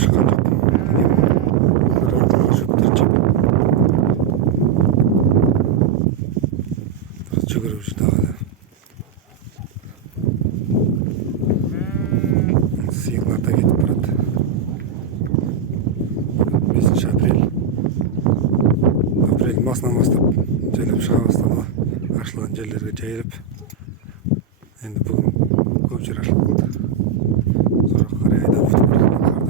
шыққан жоқпын. Бір ортаға жүктерін жеп. Бір жүгіріп жүр тағы да. Сиырлар да кетіп барады. 5 апрель. Апрельдің басынан бастап жайлап шыға бастады. Ашылған жерлерге жайылып. Енді бүгін көп жер ашылып қалды. Сорақ қарай айдап өтіп барады қардан.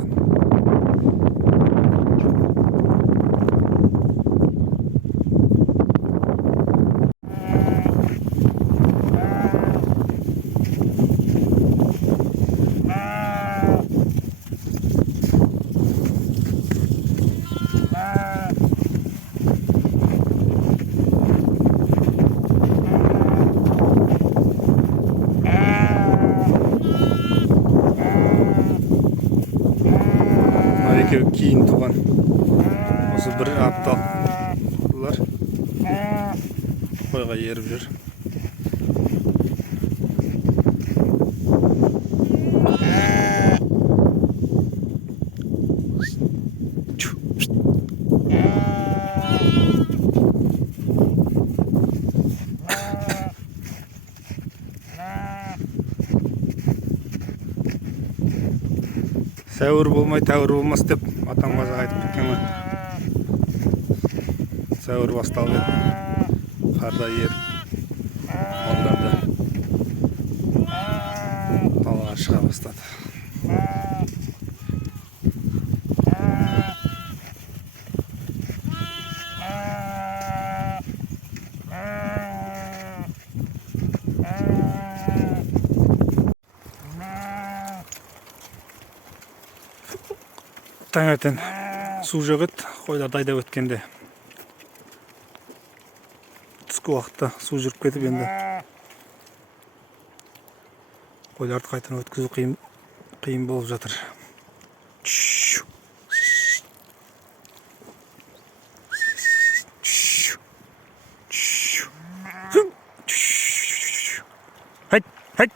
Екеуі кейін туған. Осы бір апталар қойға еріп жүр. Сәуір болмай тәуір болмас деп атам қазақ айтып кеткен ғой. Сәуір басталды. Қарда еріп, малдарды далаға шыға бастады. Таңертең су жоқ еді, қойларды айдап өткенде. Түскі уақытта су жүріп кетіп, енді қойларды қайтадан өткізу қиын болып жатыр. Hayt, hayt.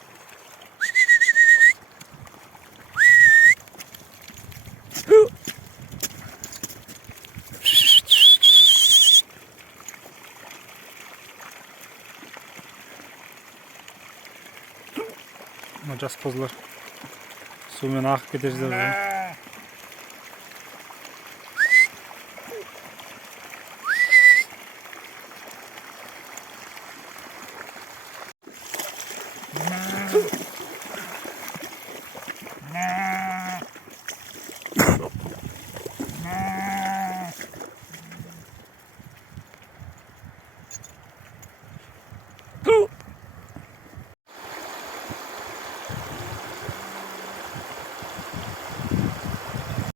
Жас қозылар сумен ағып кетер деп